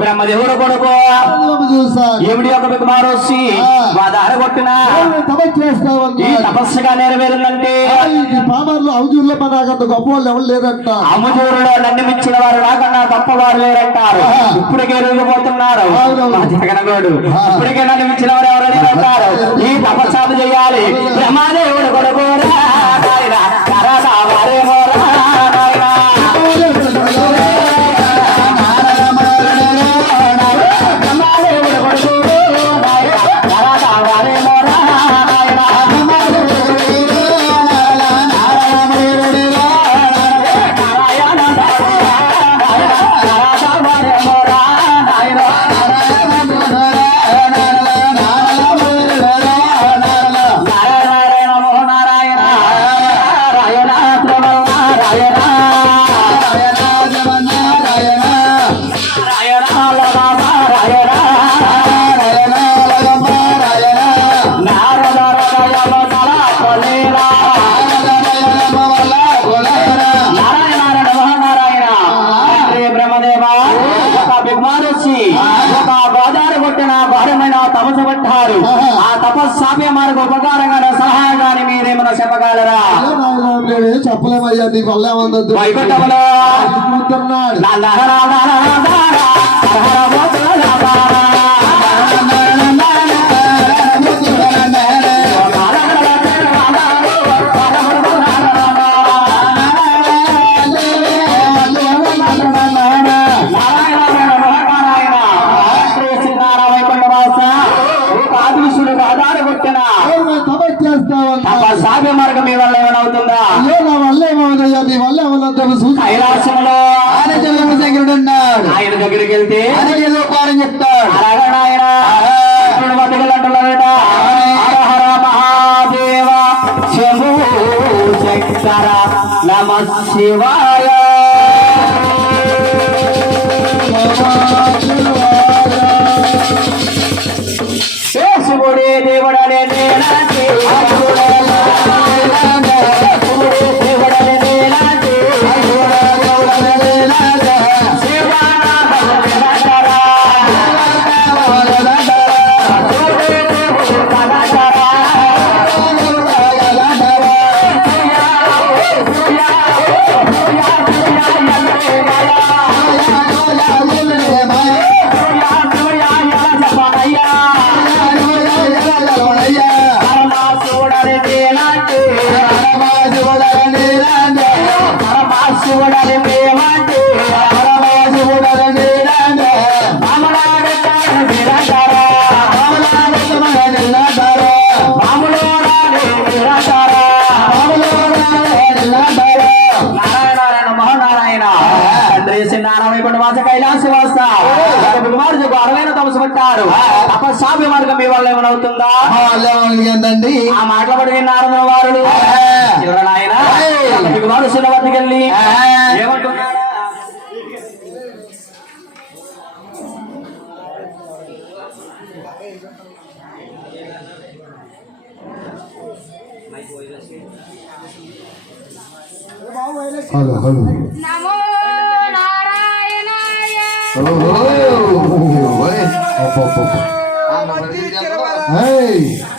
బ్రహ్మదేవుడు కొడుకు. ఏమిటి ఒక బికుమారొచ్చి వాదార కొట్టిన తపస్సు చేస్తావు ఈ తపస్సుగా నెరవేరునంటే పామర్లు అవుజూర్లో మన నాకంత గొప్ప వాళ్ళు ఎవరు అమ్ముదూరులో నన్ను మించిన వారు నాకన్నా గొప్పవారు లేరంటారు. ఇప్పటికే రూగిపోతున్నారు. జగనగోడు. ఇప్పటికే నన్ను మించిన వారు ఎవరు లేరంటారు. ఈ తపస్సాలు చేయాలి. బ్రహ్మదేవుడు కొడుకు చెప్పలేమయ్యా నీ వల్ల కూర్చున్నాడు తపస్సు మార్గం వల్ల ఏమైనా అయ్యో నా వల్ల ఏమవునయ్యా నీ వల్ల కైలాసంలో శంకరుడు ఉన్నాడు. ఆయన దగ్గరికి వెళ్తే ఆయనకి ఏదో పారం చెప్తాడు. హర మహాదేవ శంభు శంకర నమ శివాయ. నారాయణ వాస కైలాస వాస. కుమారుడు అరవైన తమసు పట్టారు తపస్సాభ్య మార్గం మీ వల్ల ఏమైనా అవుతుందా? ఏంటండి ఆ మాటలు పడి వారుడు ఎవరు నాయన కుమారు చిన్న వద్దకు వెళ్ళి ఏమంటున్నారా? Hello hello.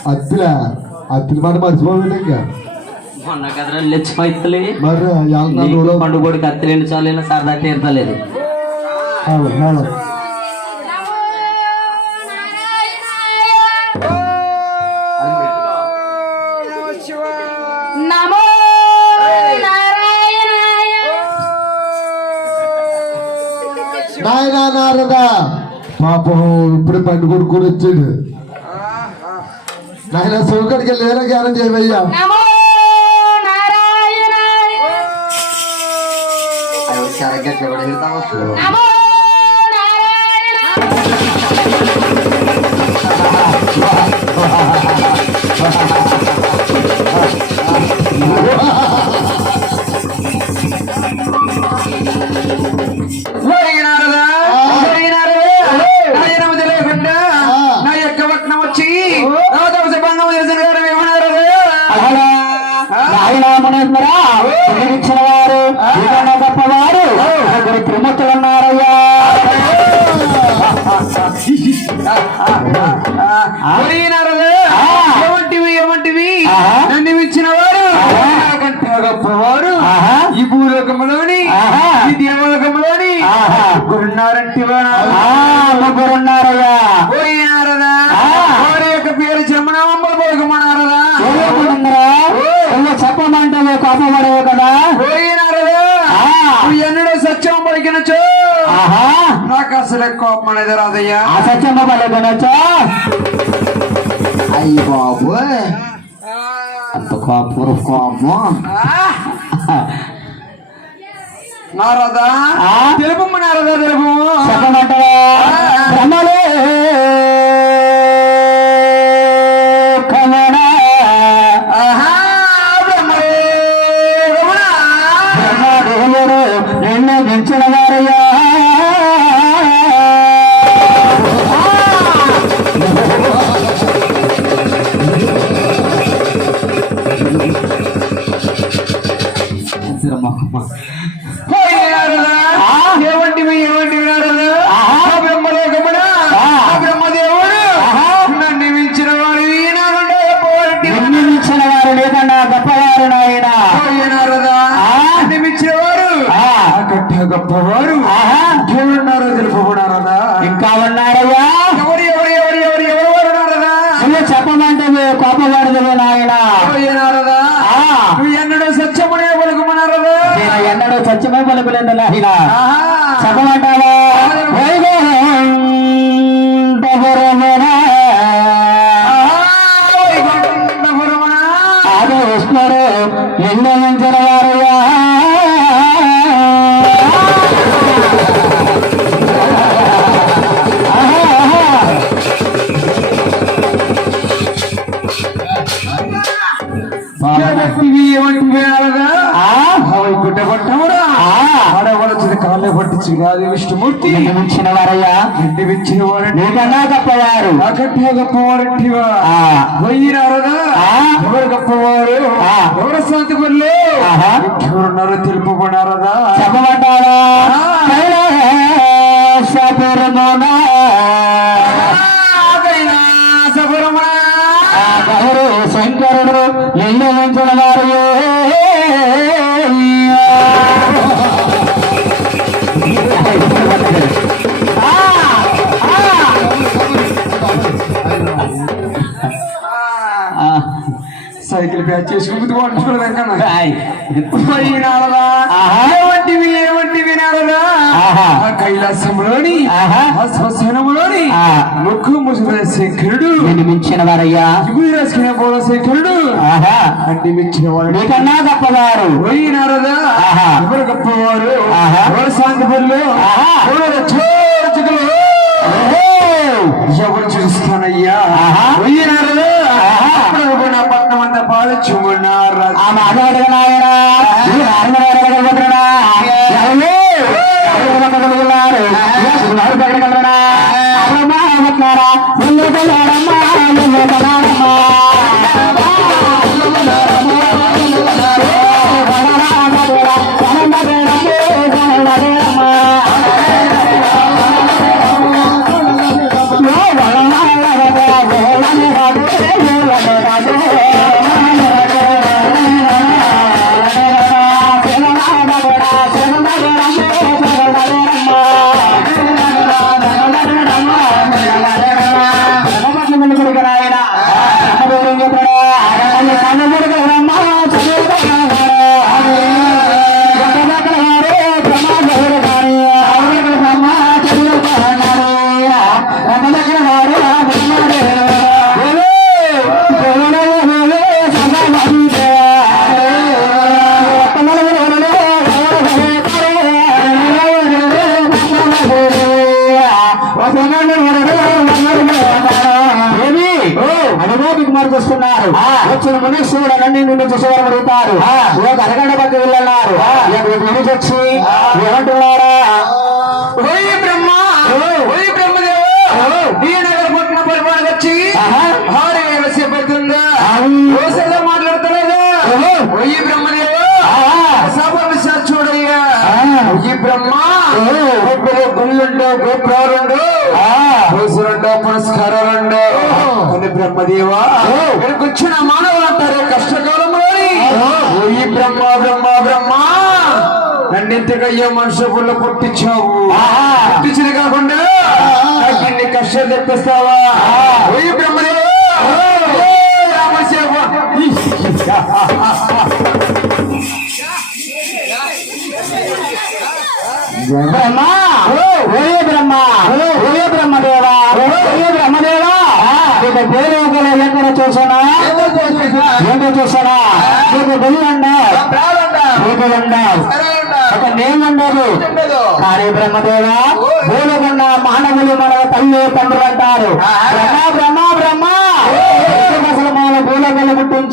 అద్దులా. అద్దుల మాట మర్చిపోయింది ఇంకా. మొన్న కదరా లెచ్చమైతలే మరి పండుగ కత్తిలేని చాలైనా సరదా తీరతలేదు. నారదా పాపం ఇప్పుడు పండు కొడుకుని వచ్చాడు. నాయన సౌకర్కి లేరా జ్ఞానం చేయవయ్యా నమో నారాయణాయ. నమో నారాయణ ఓరి నారదా, ఓరి నారదా, చెప్పమంటే కోపపడవు కదా పోయినారదా ఆ. నువ్వు ఎన్నడూ సత్యం పలికినచో ఆహా నాకు అసలు కోపం అనేది రాదయ్యా ఆ సత్యమ్మ పలుకునొచ్చా అయ్యి బాబు అంత కోపం కోపం నారదా ఆ? తెలుపు నారదా తెలుపు లేకన్నా గొప్పవారు నాయన. పోయినారదా? ఆ. నన్ను మించిన వారు ఆ. నాకంటే గొప్పవారు. ఆహా. ఎవరున్నారో తెలుపుకున్నారదా ఇంకా ఉన్నారయ్యా? ఎవరు ఎవరు ఎవరు ఎవరు ఎవరు వారు నారదా నువ్వు చెప్పమంటే కోపపడదు నాయన ఎన్నడూ సత్యమునే పలుకుమన్నారదా? నేను ఎన్నడూ సత్యమే పలుకులేదు నాయన. చెప్పమంటావా? కాదు విష్ణుమూర్తి. నిర్ణయించిన వారయ్యా. ఇంటి విచ్చిన వారండి నీకన్నా గొప్పవారు. నాకంటే గొప్పవారంటివా. ఆ. పోయి నారదా ఆ. ఎవరు గొప్పవారు. ఎవరు శాంతిపురులు? ఆహా. ఎవరున్నారు తెలుపుకున్నారదా. చెప్పమంటారా ఏమంటివి ఏమంటివి నారదా. ఆ కైలాసంలోని. ముక్కు ముసుగుల నిర్మించిన వారయ్యా. రాసుకునే పోల నీకన్నా గొప్పవారు. ఎవరు గొప్పవారు? చూస్తానయ్యా? பக்கம் வந்த பாத சுமனார் ஆமா அதோட நாயனா ఏమి? అనుభూతికి వస్తున్నారు వచ్చిన మనుష్యుడు అన్ని నుండి చూసేవారు అడుగుతారు. ఒక అరగంట పక్క వెళ్ళన్నారు. గురించి వచ్చి ఏమంటున్నారా? బ్రహ్మ. బ్రహ్మదేవ బ్రహ్మదేవా ఇక్కడికి వచ్చిన మానవులు అంటారే కష్టకాలంలో ఈ బ్రహ్మ బ్రహ్మ బ్రహ్మ నన్నింతకయ్యో మనుషు పుల్ల పుట్టించావు. పుట్టించింది కాకుండా ఇన్ని కష్టాలు తెప్పిస్తావా? ఓ బ్రహ్మదేవా ఓ. బ్రహ్మ. ఓయే బ్రహ్మ. ఓయే ఓయే బ్రహ్మదేవా. భూలోకంలో ఎక్కడ చూసానా? ఏదో చూసానా? నీకు బుల్లుండవు ఉండవు ఒక నేముండదు కానీ బ్రహ్మదేవ భూలోకన్న మానవులు మన తల్లి తండ్రులు అంటారు బ్రహ్మ బ్రహ్మ బ్రహ్మ. అసలు మన భూలోకంలో పుట్టించ?